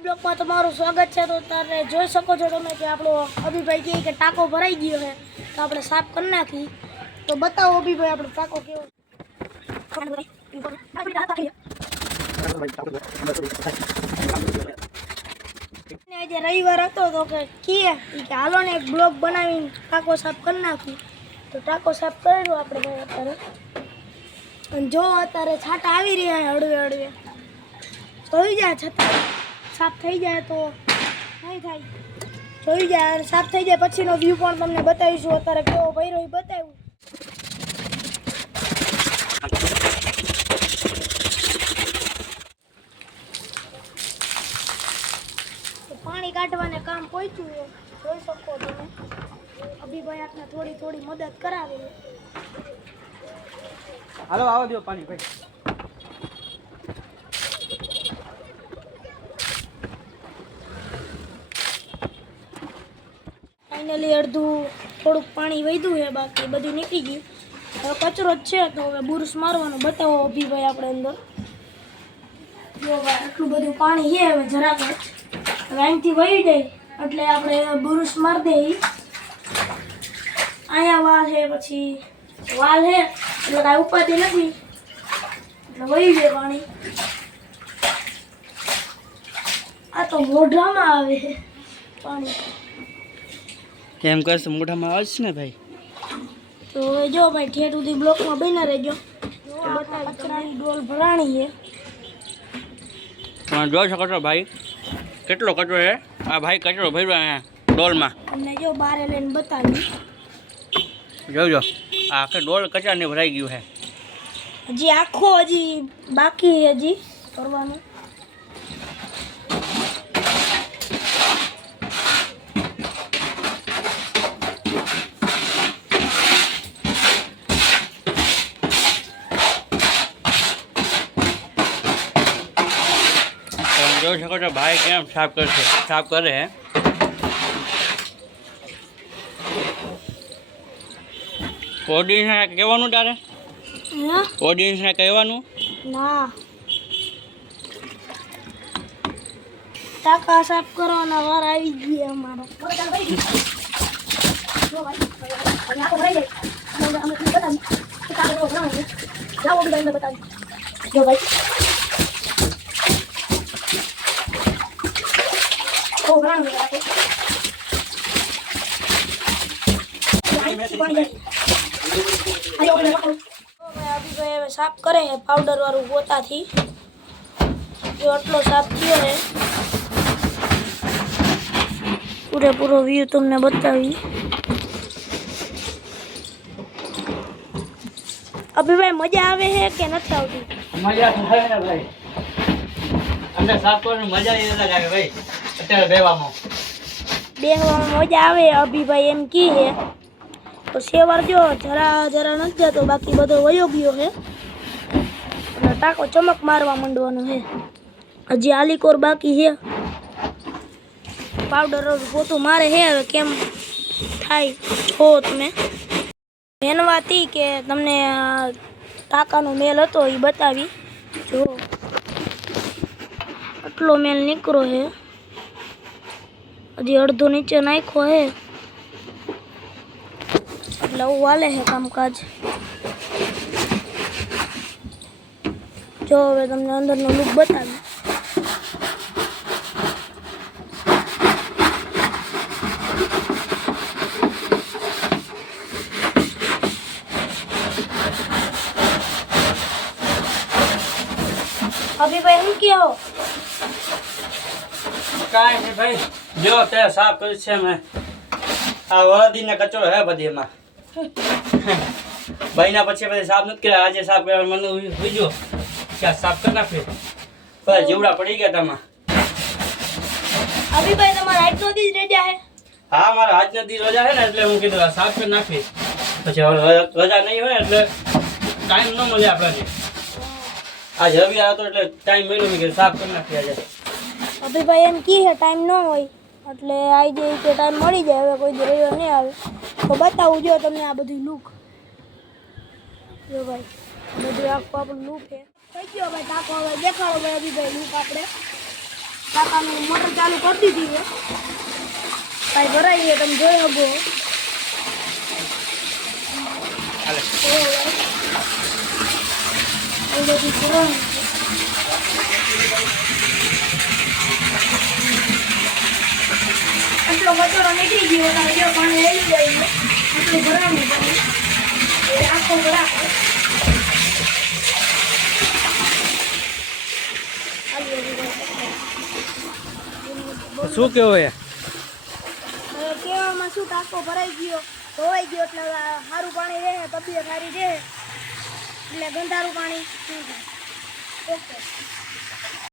Blog માં તમારું સ્વાગત છે। તો તારે જોઈ શકો છો તમે કે આપણો અભિભાઈ કહે કે ટાંકો ભરાઈ ગયો છે તો આપણે સાફ કરી નાખી। તો બતાવો અભિભાઈ આપણો ટાંકો કેવો આજે રવિવાર હતો તો કે હાલો ને એક બ્લોગ બનાવીને ટાંકો સાફ કરી નાખી। તો ટાંકો સાફ કર્યો આપણે ભાઈ અત્યારે અને જો અત્યારે છાંટા આવી રહ્યા છે હળવે હળવે જોઈ જાય છતાં साफ थी जाए तो नहीं थाय જોઈ જાય साफ थी जाए पछीनो व्यू पण तमने बतावीशुं। अत्यारे केवो भर्यो ई बताव्युं। तो पाणी काढवाने काम पहोंच्युं है જોઈ શકો તમે। अभीभाई आपने थोड़ी थोड़ी मदद करावे। हालो आवा दो पानी भाई। फाइनली अर्धू थोड़ुं पाणी वह्युं है बाकी बधुं निकली गयुं। हवे कचरो ज छे तो हवे बुरुश मारवानुं बतावो अभीभाई आपणे अंदर। जो भाई आटલું બધું પાણી છે હવે જરાક જ હવે અહીંથી વહી જાય એટલે આપણે બુરુશ મારી દઈએ। અહીંયા વાલ છે પછી વાલ છે એટલે કાંઈ ઉપાધિ નથી એટલે વહી જાય પાણી। આ તો મોઢામાં આવે છે પાણી કેમ કરશ મોઢામાં આવે છે ને ભાઈ। तो जो भाई ठेठ सुधी ब्लॉक में बना रहो। कचरानी डोल भराणी है જોઈ શકો છો ભાઈ કેટલો કચરો છે। આ ભાઈ કચરો ભર્યો અહીંયા ડોલમાં हमने जो बारे लઈને बतावी। જોજો આ આખે ડોલ કચરાને ભરાઈ ગયું છે। हजी आखो हजी बाकी है हजी करवानुं। જોઈ શકો છો ભાઈ કેમ સાફ કરે હે। ઓડિયન્સને કહેવાનું તારે ઓડિયન્સને કહેવાનું ना टाका साफ करवाना वार आई गई हमारा। जो भाई साफ करे है पाउडर वालू गोता थी जो आटलो साफ कियो है पूरे पूरो व्यू तुमने बतावी। अभी भाई मजा आवे है के नहीं आवती? મજા આવે ને ભાઈ અમને સાફ કરવાની મજા એ અલગ આવે ભાઈ। અત્યારે બેવામાં मजा आवे अभी भाई एम की है तो सेवार जो जरा जरा नहीं जातो बाकी बधो वयो गयो है। टाको चमक मारवा मंडवानो है हजी आलीकोर बाकी है पाउडर पोतु मारे है हवे केम थाय छो तमे मेनवाती के तमने टाकानो मेल हतो ई बतावी। जो आटलो मेल निकरो है हजी अर्धो नीचे नाखो है એટલે વાલે है कामकाज। जो હવે તમને અંદરનો લુક બતાવી। अभी भाई हम क्या हो કાંઈ નહીં ભાઈ જો તે સાફ કર્યું છે મેં। આ વરદીને કચરો હે બધીમાં ભાઈના પછી પછી સાફ નથી કર્યા આજે સાફ કરવા મને બીજો ક્યાં સાફ કરી નાખ્યો બસ જીવડા પડી ગયા તમા। अभी भाई તમારા હાથ નો દી રજા હે? હા મારા હાથ નથી રજા હે ને એટલે હું કીધું આ સાફ કરી નાખી પછી રજા નહીં હોય એટલે ટાઈમ ન મળે આપણાને। आज रवि आया तो એટલે ટાઈમ મળ્યો કે સાફ કરી નાખી આજે। अभी भाई एम की है टाइम न होय એટલે आई जाए तो टाइम मળી જાય। હવે કોઈ રવિવાર નહીં આવે તો બતાવું જો તમને આ બધી લુક જો ભાઈ બધું આખું આપણું લુક છે। થઈ ગયો ભાઈ ટાંકો હવે દેખાડો ભાઈ અભી ભાઈ લુક આપણે કાકાનું મોટર ચાલુ કરી દીધી છે ભાઈ ભરાઈએ તમે જોઈ શકો હાલે ઓલરેડી ભરાયું આટલો કચરો નીકળી ગયો અને જો પાણી લઈ જાય છે આટલું ભરાવું પડે એ આખો ભરાવો શું કેવો એ હવે કહેવામાં શું ટાંકો ભરાઈ ગયો ધોવાઈ ગયો એટલે સારું પાણી રહે તબિયત સારી રહે એટલે ગંધારું પાણી શું થાય ઓકે